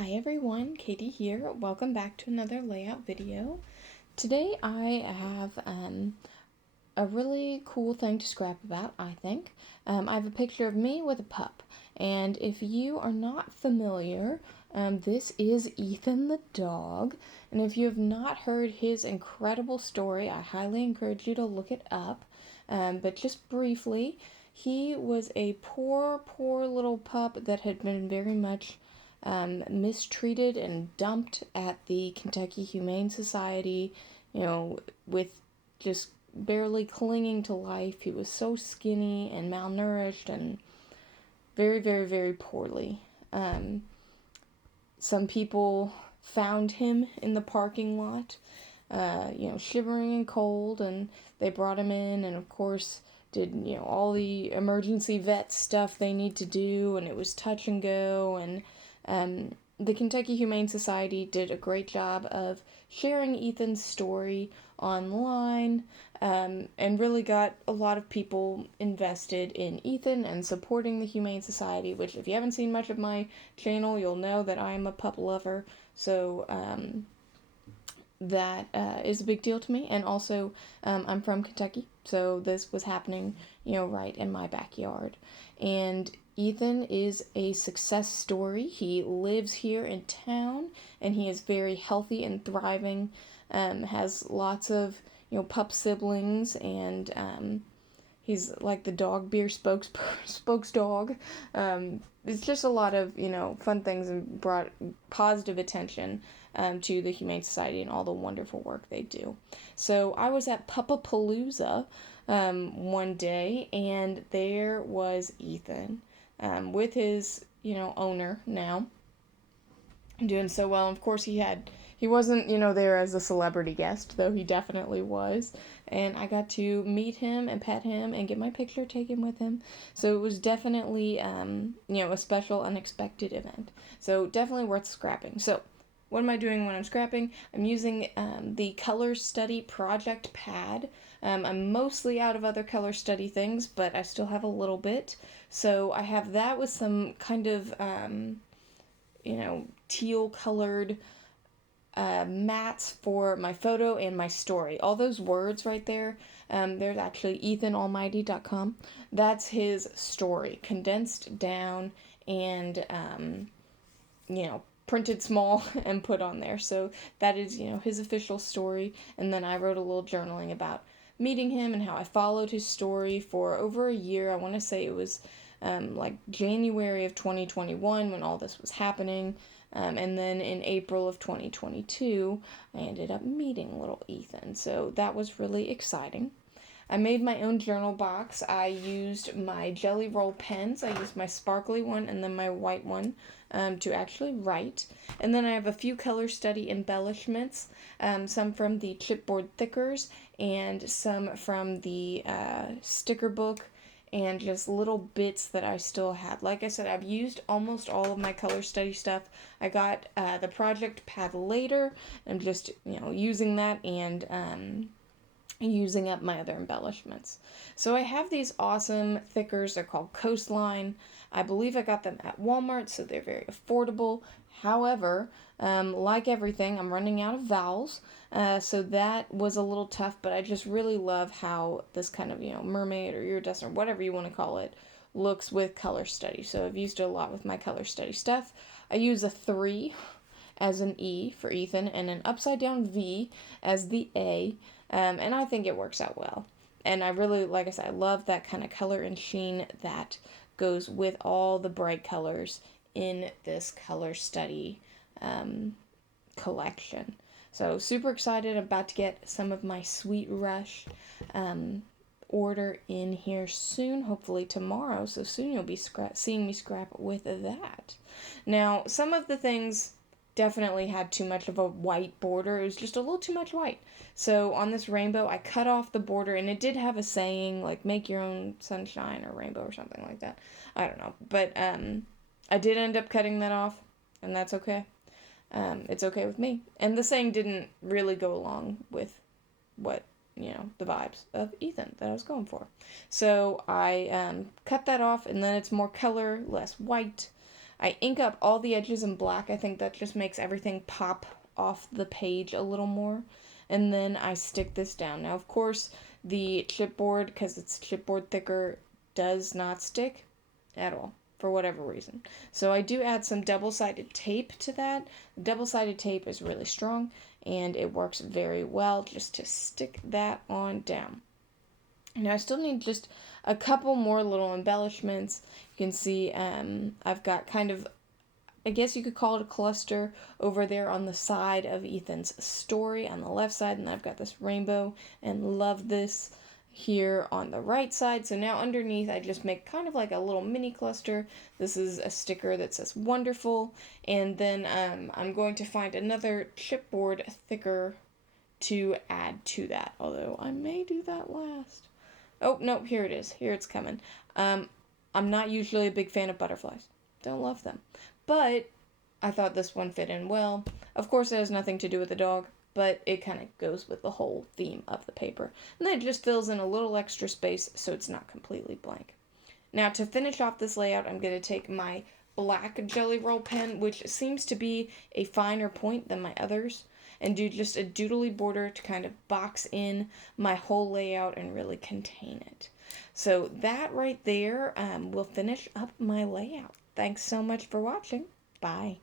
Hi everyone, Katie here. Welcome back to another layout video. Today I have a really cool thing to scrap about, I think. I have a picture of me with a pup, and if you are not familiar, this is Ethan the dog, and if you have not heard his incredible story, I highly encourage you to look it up. But just briefly, he was a poor little pup that had been very much mistreated and dumped at the Kentucky Humane Society, with just barely clinging to life. He was so skinny and malnourished and very, very, very poorly. Some people found him in the parking lot, shivering and cold, and they brought him in, and of course did, all the emergency vet stuff they need to do, and it was touch and go, and the Kentucky Humane Society did a great job of sharing Ethan's story online, and really got a lot of people invested in Ethan and supporting the Humane Society, which if you haven't seen much of my channel, you'll know that I am a pup lover, so that is a big deal to me. And also, I'm from Kentucky, so this was happening, right in my backyard. And Ethan is a success story. He lives here in town, and he is very healthy and thriving, has lots of, pup siblings, and he's like the dog beer spokes dog. It's just a lot of, fun things, and brought positive attention to the Humane Society and all the wonderful work they do. So I was at Puppapalooza one day, and there was Ethan with his, owner now, doing so well. And of course, he wasn't, there as a celebrity guest, though he definitely was. And I got to meet him and pet him and get my picture taken with him. So it was definitely, a special, unexpected event. So definitely worth scrapping. So what am I doing when I'm scrapping? I'm using the Color Study Project Pad. I'm mostly out of other color study things, but I still have a little bit. So I have that with some kind of, teal colored mats for my photo and my story. All those words right there, there's actually ethanalmighty.com. That's his story, condensed down and, printed small and put on there. So that is, his official story. And then I wrote a little journaling about meeting him and how I followed his story for over a year. I want to say it was like January of 2021 when all this was happening. And then in April of 2022, I ended up meeting little Ethan. So that was really exciting. I made my own journal box. I used my Jelly Roll pens. I used my sparkly one and then my white one to actually write. And then I have a few color study embellishments, some from the chipboard thickers and some from the sticker book, and just little bits that I still had. Like I said, I've used almost all of my color study stuff. I got the project pad later. I'm just, using that and using up my other embellishments. So I have these awesome thickers. They're called Coastline. I believe I got them at Walmart, so they're very affordable. However, like everything, I'm running out of vowels, so that was a little tough, but I just really love how this kind of, mermaid or iridescent or whatever you want to call it looks with color study. So I've used it a lot with my color study stuff. I use a 3 as an E for Ethan and an upside down V as the A, and I think it works out well. And I really, like I said, I love that kind of color and sheen that goes with all the bright colors in this color study collection. So super excited, about to get some of my Sweet Rush order in here soon, hopefully tomorrow. So soon you'll be seeing me scrap with that. Now, some of the things definitely had too much of a white border. It was just a little too much white. So on this rainbow, I cut off the border, and it did have a saying like "make your own sunshine" or rainbow or something like that. I don't know, but I did end up cutting that off, and that's okay. It's okay with me. And the saying didn't really go along with what, the vibes of Ethan that I was going for. So I cut that off, and then it's more color, less white. I ink up all the edges in black. I think that just makes everything pop off the page a little more. And then I stick this down. Now, of course, the chipboard, because it's chipboard thicker, does not stick at all for whatever reason. So I do add some double-sided tape to that. Double-sided tape is really strong and it works very well just to stick that on down. Now I still need just a couple more little embellishments. You can see I've got kind of, I guess you could call it a cluster over there on the side of Ethan's story on the left side, and I've got this rainbow and love this here on the right side. So now underneath I just make kind of like a little mini cluster. This is a sticker that says wonderful, and then I'm going to find another chipboard thicker to add to that, although I may do that last. Oh, no, here it is. Here it's coming. I'm not usually a big fan of butterflies. Don't love them. But I thought this one fit in well. Of course, it has nothing to do with the dog, but it kind of goes with the whole theme of the paper. And then it just fills in a little extra space so it's not completely blank. Now, to finish off this layout, I'm going to take my black Jelly Roll pen, which seems to be a finer point than my others, and do just a doodly border to kind of box in my whole layout and really contain it. So that right there will finish up my layout. Thanks so much for watching. Bye.